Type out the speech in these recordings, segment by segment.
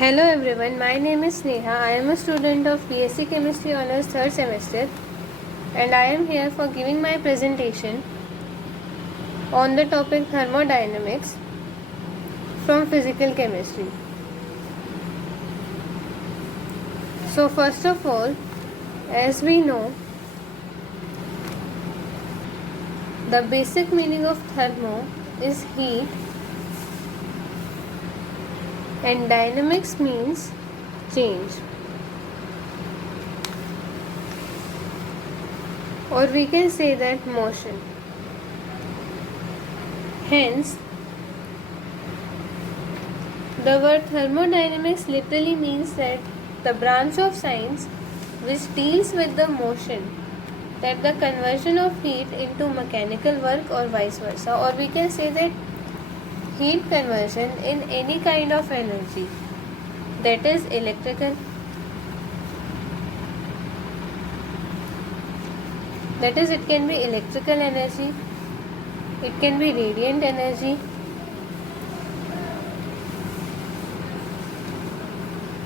Hello everyone, my name is Sneha. I am a student of BSc Chemistry Honours 3rd semester and I am here for giving my presentation on the topic thermodynamics from physical chemistry. So first of all, as we know, the basic meaning of thermo is heat and dynamics means change, or we can say that motion. Hence, the word thermodynamics literally means that the branch of science which deals with the motion, that the conversion of heat into mechanical work or vice versa, or we can say that heat conversion in any kind of energy, that is electrical, that is it can be electrical energy, it can be radiant energy,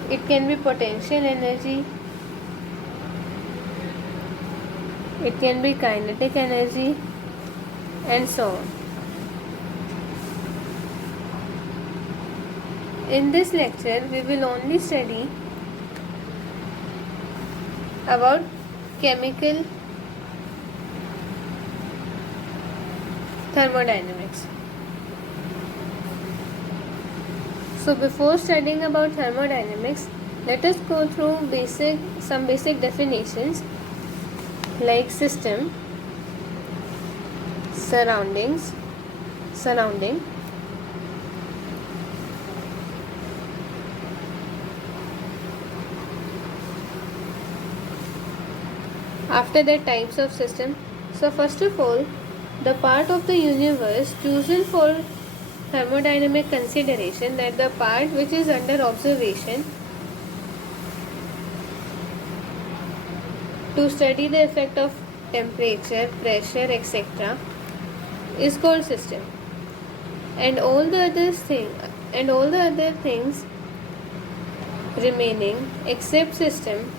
it can be potential energy, it can be kinetic energy, and so on. In this lecture, we will only study about chemical thermodynamics. So before studying about thermodynamics, let us go through some basic definitions like system, surrounding, after that types of system. So first of all, the part of the universe chosen for thermodynamic consideration, that the part which is under observation to study the effect of temperature, pressure, etc., is called system, and all the other things remaining except system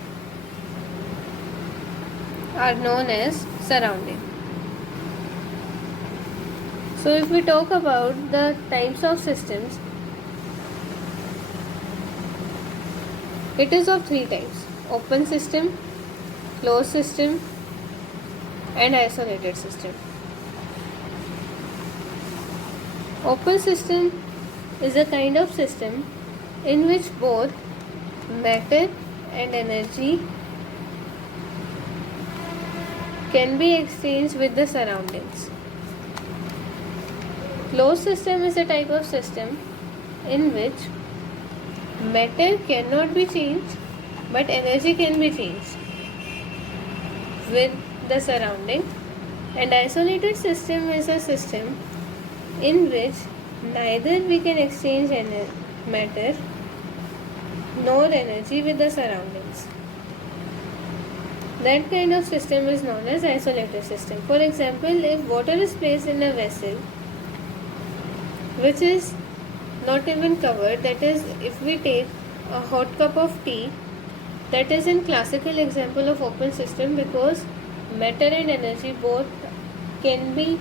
are known as surrounding. So if we talk about the types of systems, it is of three types: open system, closed system, and isolated system. Open system is a kind of system in which both matter and energy can be exchanged with the surroundings. Closed system is a type of system in which matter cannot be changed but energy can be changed with the surrounding. And isolated system is a system in which neither we can exchange matter nor energy with the surroundings. That kind of system is known as isolated system. For example, if water is placed in a vessel which is not even covered, that is, if we take a hot cup of tea, that is in classical example of open system, because matter and energy both can be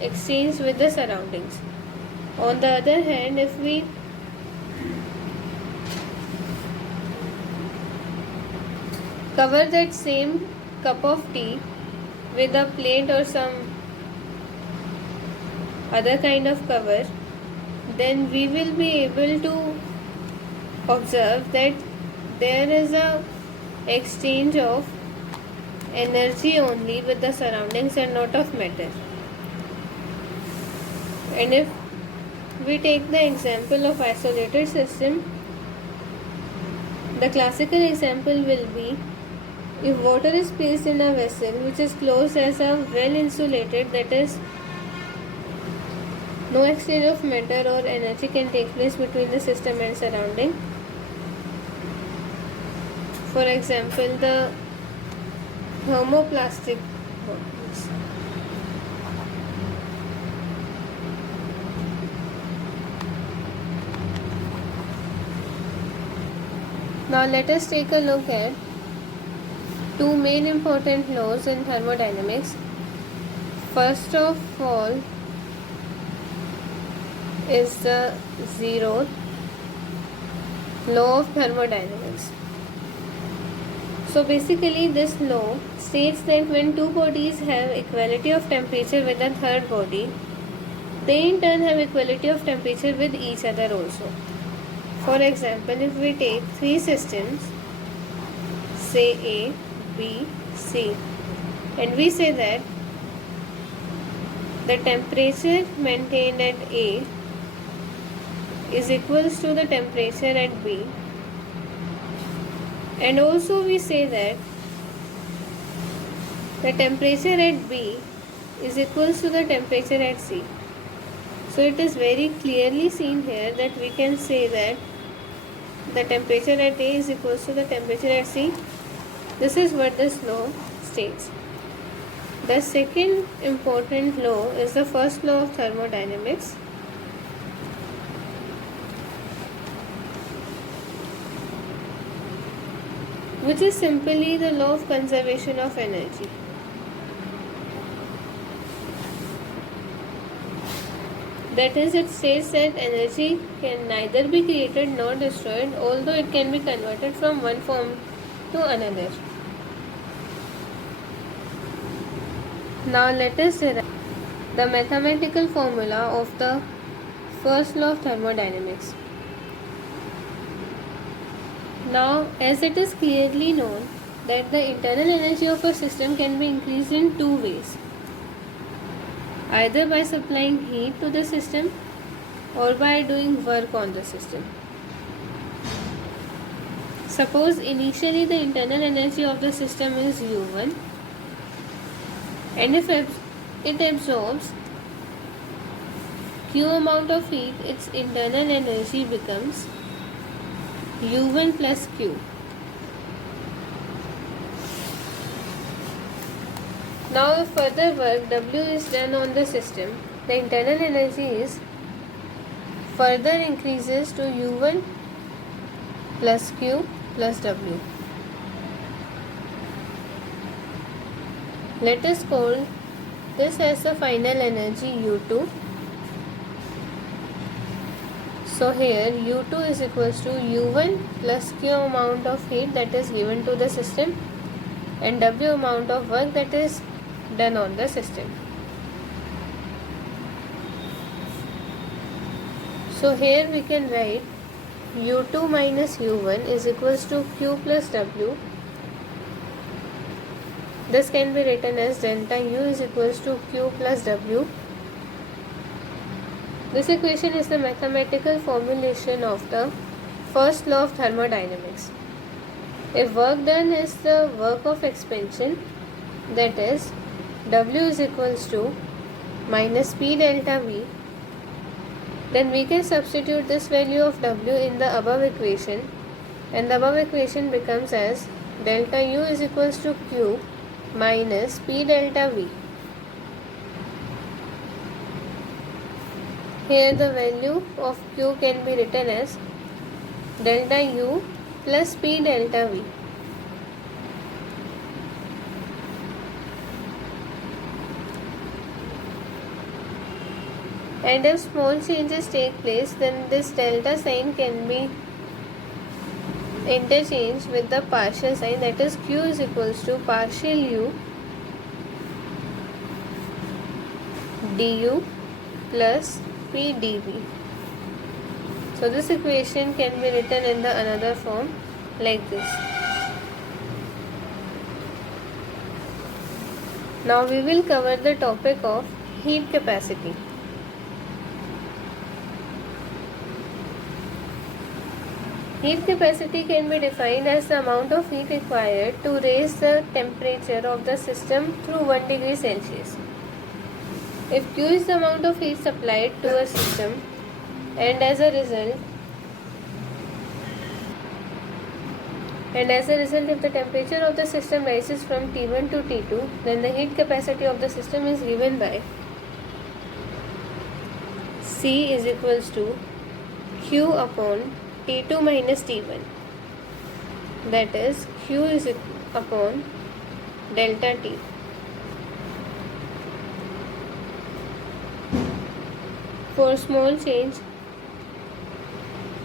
exchanged with the surroundings. On the other hand, if we cover that same cup of tea with a plate or some other kind of cover, then we will be able to observe that there is a exchange of energy only with the surroundings and not of matter. And if we take the example of isolated system, the classical example will be, if water is placed in a vessel which is closed as a well insulated, that is, no exchange of matter or energy can take place between the system and surrounding. For example, the thermoplastic bottles. Now let us take a look at two main important laws in thermodynamics. First of all is the zeroth law of thermodynamics. So basically this law states that when two bodies have equality of temperature with a third body, they in turn have equality of temperature with each other also. For example, if we take three systems, say A, B, C, and we say that the temperature maintained at A is equals to the temperature at B, and also we say that the temperature at B is equals to the temperature at C. So it is very clearly seen here that we can say that the temperature at A is equals to the temperature at C. This is what this law states. The second important law is the first law of thermodynamics. Which is simply the law of conservation of energy. That is, it states that energy can neither be created nor destroyed, although it can be converted from one form to another. Now let us derive the mathematical formula of the first law of thermodynamics. Now, as it is clearly known that the internal energy of a system can be increased in two ways, either by supplying heat to the system or by doing work on the system. Suppose initially the internal energy of the system is U1, and if it absorbs Q amount of heat, its internal energy becomes U1 plus Q. Now if further work W is done on the system, the internal energy is further increases to U1 plus Q plus W. Let us call this as the final energy U2. So here U2 is equals to U1 plus Q amount of heat that is given to the system and W amount of work that is done on the system. So here we can write U2 minus U1 is equals to Q plus W. This can be written as delta U is equals to Q plus W. This equation is the mathematical formulation of the first law of thermodynamics. If work done is the work of expansion, that is W is equals to minus P delta V, then we can substitute this value of W in the above equation, and the above equation becomes as delta U is equals to Q minus P delta V. Here the value of Q can be written as delta U plus P delta V. And if small changes take place, then this delta sign can be interchanged with the partial sign, that is Q is equals to partial U du plus P dV. So this equation can be written in the another form like this. Now we will cover the topic of heat capacity. Heat capacity can be defined as the amount of heat required to raise the temperature of the system through 1 degree Celsius. If Q is the amount of heat supplied to a system, and as a result if the temperature of the system rises from T1 to T2, then the heat capacity of the system is given by C is equals to Q upon T2 minus T1. that is Q is upon delta T. For small change,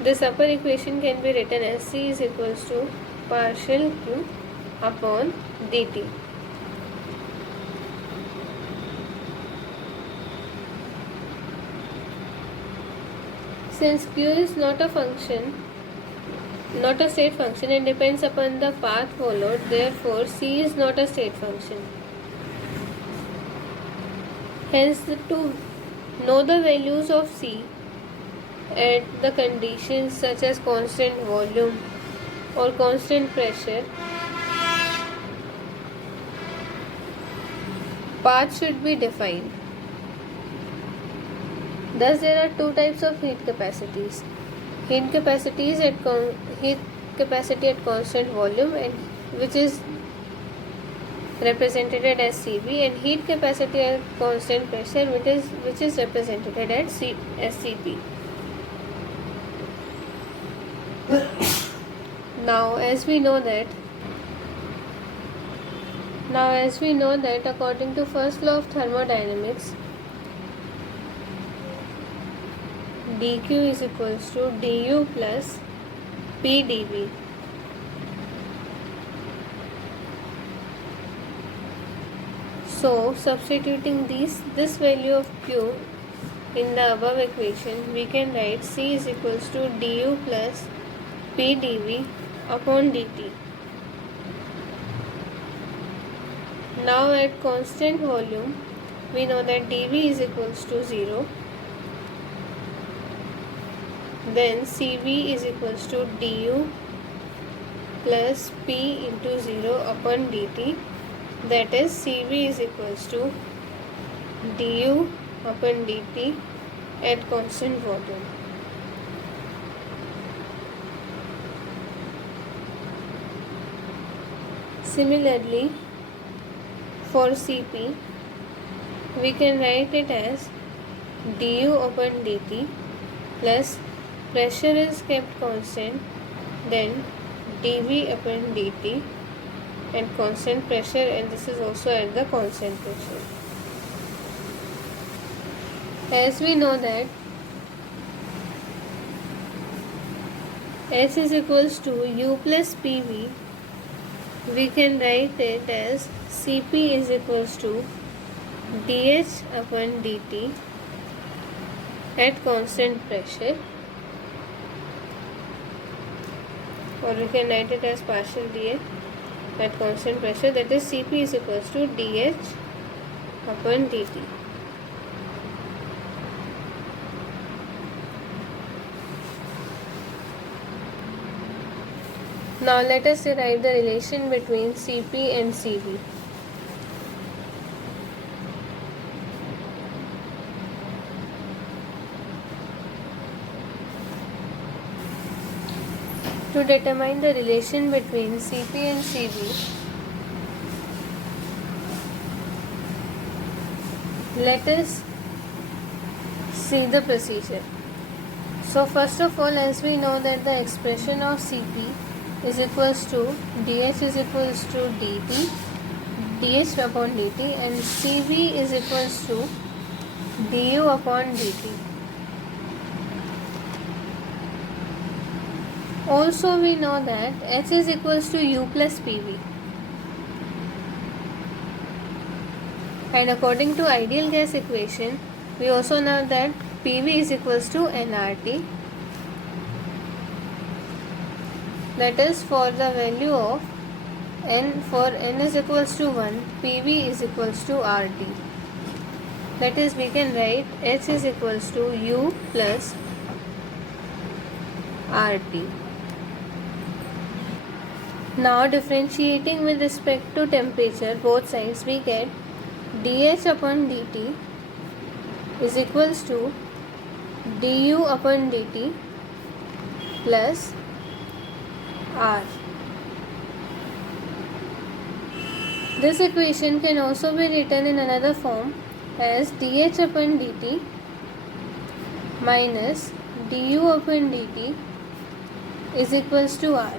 this upper equation can be written as C is equals to partial Q upon dt. Since Q is not a state function and depends upon the path followed, therefore C is not a state function. Hence, to know the values of C at the conditions such as constant volume or constant pressure, path should be defined. Thus, there are two types of heat capacities. Heat capacity at constant volume, and which is represented as Cv, and heat capacity at constant pressure, which is represented as Cp. Now, as we know that according to first law of thermodynamics, dq is equals to du plus p dv. So, substituting this value of q in the above equation, we can write C is equals to du plus p dv upon dt. Now, at constant volume, we know that dv is equals to 0. Then Cv is equals to du plus p into 0 upon dt, that is Cv is equals to du upon dt at constant volume. Similarly, for Cp, we can write it as du upon dt plus pressure is kept constant, then dv upon dt at constant pressure, and this is also at the constant pressure. As we know that S is equals to u plus pv, we can write it as Cp is equals to dH upon dt at constant pressure, or we can write it as partial dH at constant pressure, that is Cp is equals to dH upon dt. Now let us derive the relation between Cp and Cv. To determine the relation between Cp and Cv, let us see the procedure. So first of all, as we know that the expression of Cp is equals to dH is equals to dt, dH upon dt, and Cv is equals to du upon dt. Also we know that H is equals to u plus Pv, and according to ideal gas equation, we also know that Pv is equals to nRT. That is, for the value of n, for n is equals to 1, Pv is equals to RT. That is, we can write H is equals to u plus RT. Now differentiating with respect to temperature, both sides, we get dH upon dt is equals to du upon dt plus R. This equation can also be written in another form as dH upon dt minus du upon dt is equals to R.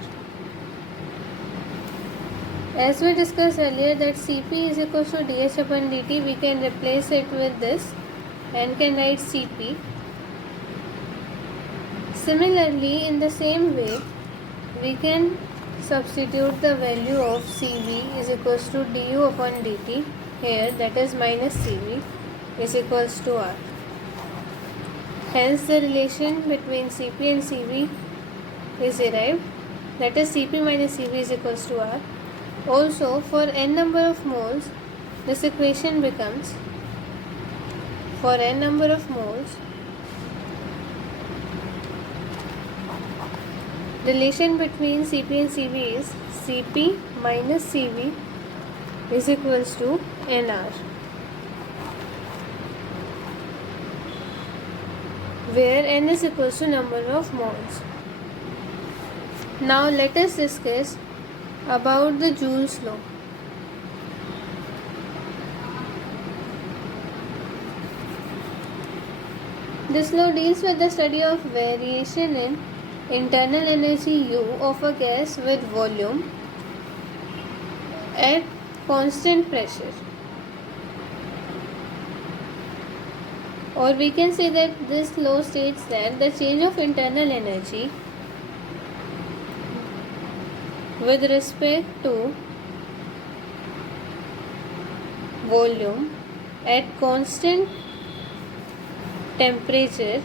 As we discussed earlier that Cp is equals to dH upon dt, we can replace it with this and can write Cp. Similarly, in the same way, we can substitute the value of Cv is equals to du upon dt here, that is minus Cv is equals to R. Hence, the relation between Cp and Cv is derived, that is Cp minus Cv is equals to R. Also, for n number of moles, this equation becomes, for n number of moles, relation between Cp and Cv is Cp minus Cv is equals to Nr, where n is equals to number of moles. Now let us discuss about the Joule's law. This law deals with the study of variation in internal energy U of a gas with volume at constant pressure. Or we can say that this law states that the change of internal energy with respect to volume at constant temperature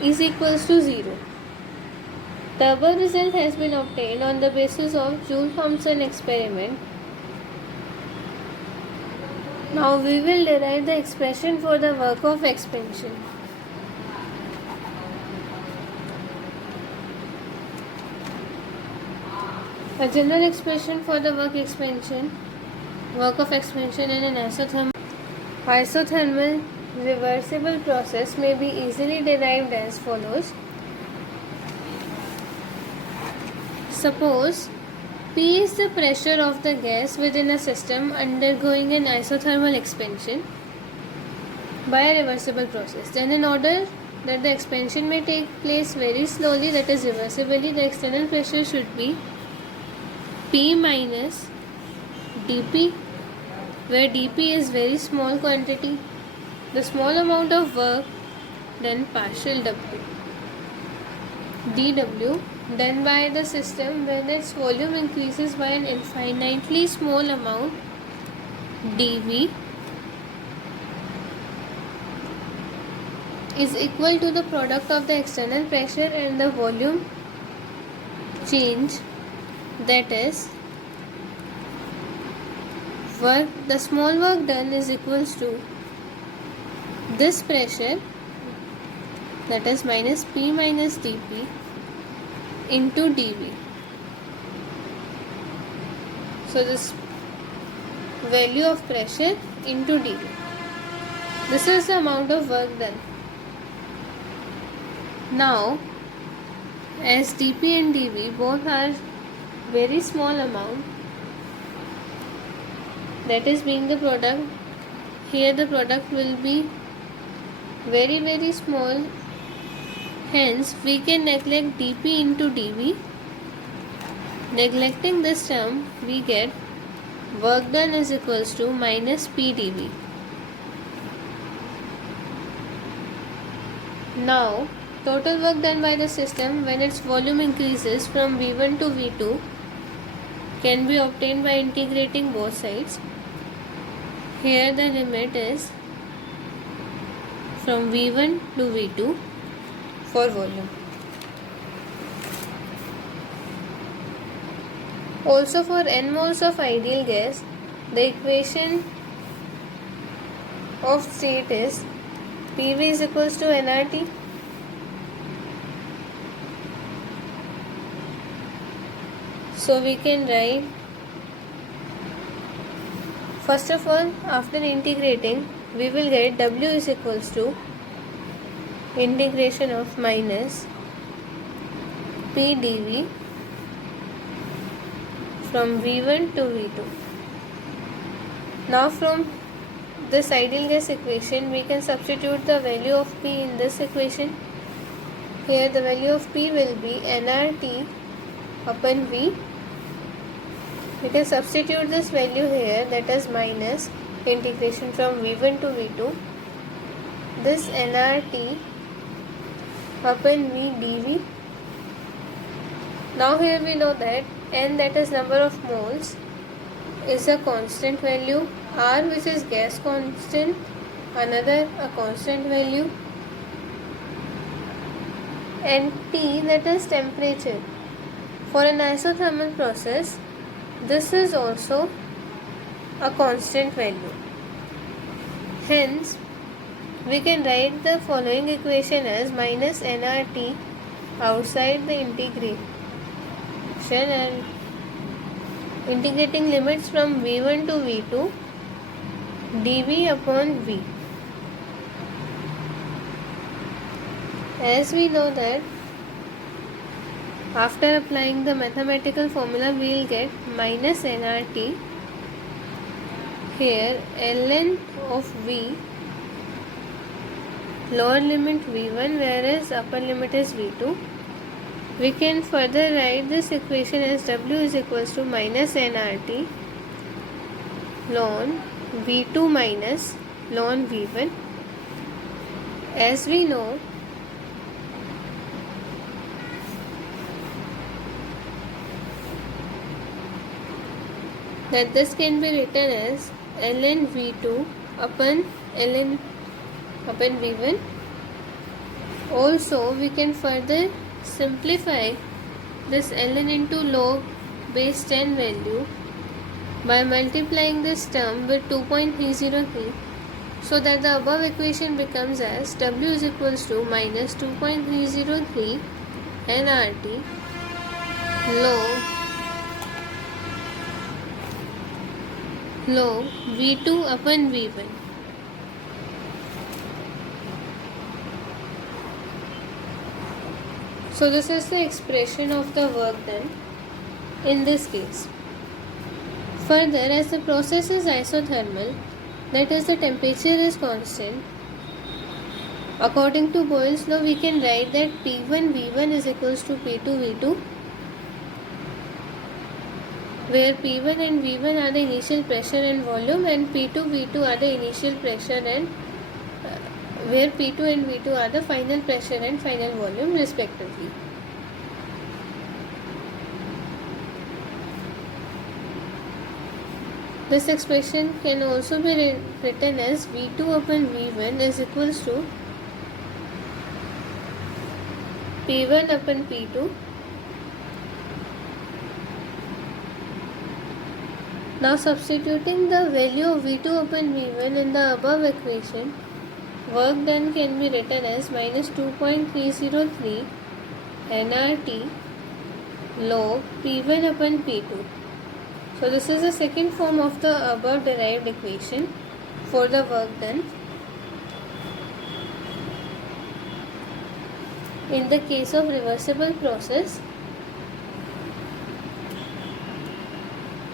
is equals to 0. The above result has been obtained on the basis of Joule-Thomson experiment. Now we will derive the expression for the work of expansion. A general expression for the work of expansion in an isothermal reversible process may be easily derived as follows. Suppose P is the pressure of the gas within a system undergoing an isothermal expansion by a reversible process. Then in order that the expansion may take place very slowly, that is reversibly, the external pressure should be P minus dP, where dP is very small quantity, the small amount of work, then partial W, dW done by the system when its volume increases by an infinitely small amount, dV is equal to the product of the external pressure and the volume change, that is work, the small work done is equals to this pressure, that is minus P minus dP into dV. So this value of pressure into dV. This is the amount of work done. Now, as dP and dV both are very small amount, that is being the product, here the product will be very very small, hence we can neglect dP into dV. Neglecting this term, we get work done is equals to minus P dV. Now total work done by the system when its volume increases from V1 to V2 can be obtained by integrating both sides. Here the limit is from V1 to V2 for volume. Also for n moles of ideal gas, the equation of state is PV is equals to nRT. So we can write, first of all, after integrating, we will get W is equals to integration of minus P dV from V1 to V2. Now from this ideal gas equation, we can substitute the value of P in this equation. Here the value of P will be nRT upon V. We can substitute this value here, that is minus integration from V1 to V2. This nRT upon V dV. Now here we know that N, that is number of moles, is a constant value. R, which is gas constant, another a constant value. And T, that is temperature. For an isothermal process, this is also a constant value. Hence, we can write the following equation as minus nRT outside the integration and integrating limits from V1 to V2 dV upon V. As we know that after applying the mathematical formula, we will get minus nRT. Here ln of V, lower limit V1 whereas upper limit is V2. We can further write this equation as W is equals to minus nRT ln V2 minus ln V1. As we know that this can be written as ln V2 upon ln upon V1. Also, we can further simplify this ln into log base 10 value by multiplying this term with 2.303, so that the above equation becomes as W is equals to minus 2.303 nRT log V2 upon V1. So this is the expression of the work done in this case. Further, as the process is isothermal, that is the temperature is constant, according to Boyle's law, we can write that P1 V1 is equals to P2 V2, where P1 and V1 are the initial pressure and volume, and P2 V2 are the initial pressure and where P2 and V2 are the final pressure and final volume respectively. This expression can also be written as V2 upon V1 is equals to P1 upon P2. Now substituting the value of V2 upon V1 in the above equation, work done can be written as minus 2.303 nRT log P1 upon P2. So this is the second form of the above derived equation for the work done. In the case of reversible process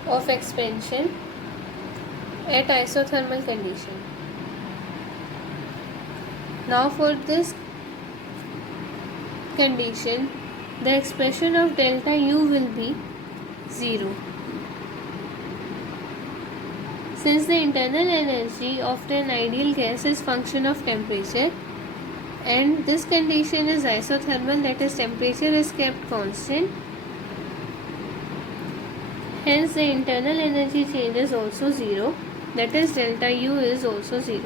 of expansion at isothermal condition. Now for this condition, the expression of delta U will be 0. Since the internal energy of an ideal gas is function of temperature and this condition is isothermal, that is temperature is kept constant, hence the internal energy change is also 0, that is delta U is also 0.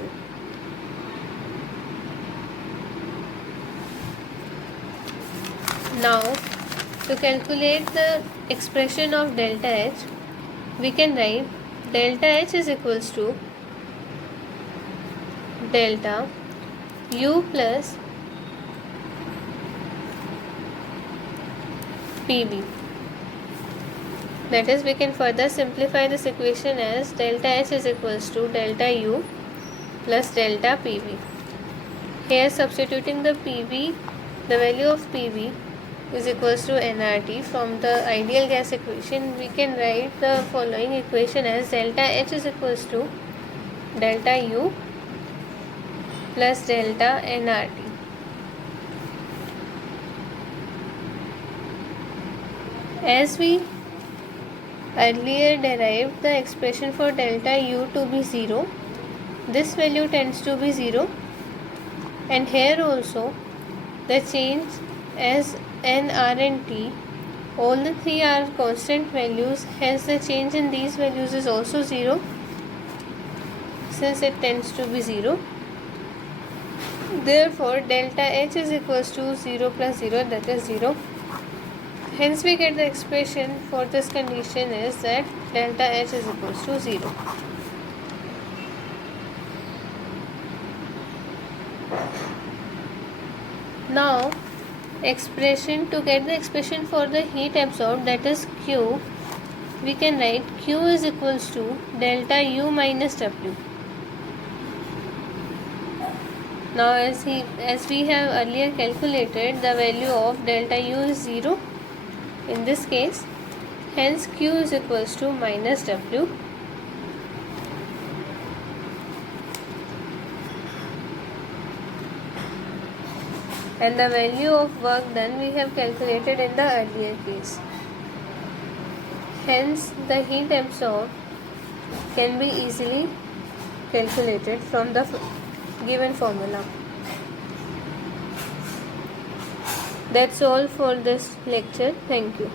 Now to calculate the expression of delta H, we can write delta H is equals to delta U plus PV. That is, we can further simplify this equation as delta H is equals to delta U plus delta PV. Here substituting the PV, the value of PV is equals to nRT from the ideal gas equation, we can write the following equation as delta H is equals to delta U plus delta nRT. As we earlier derived the expression for delta U to be 0. This value tends to be 0, and here also the change as n, r and t, all the three are constant values, hence the change in these values is also 0 since it tends to be 0. Therefore delta H is equals to 0 plus 0, that is 0. Hence we get the expression for this condition is that delta H is equals to 0. Now expression, to get the expression for the heat absorbed, that is Q, we can write Q is equals to delta U minus W. Now as we have earlier calculated, the value of delta U is 0 in this case, hence Q is equals to minus W. And the value of work done we have calculated in the earlier case. Hence the heat absorbed can be easily calculated from the given formula. That's all for this lecture. Thank you.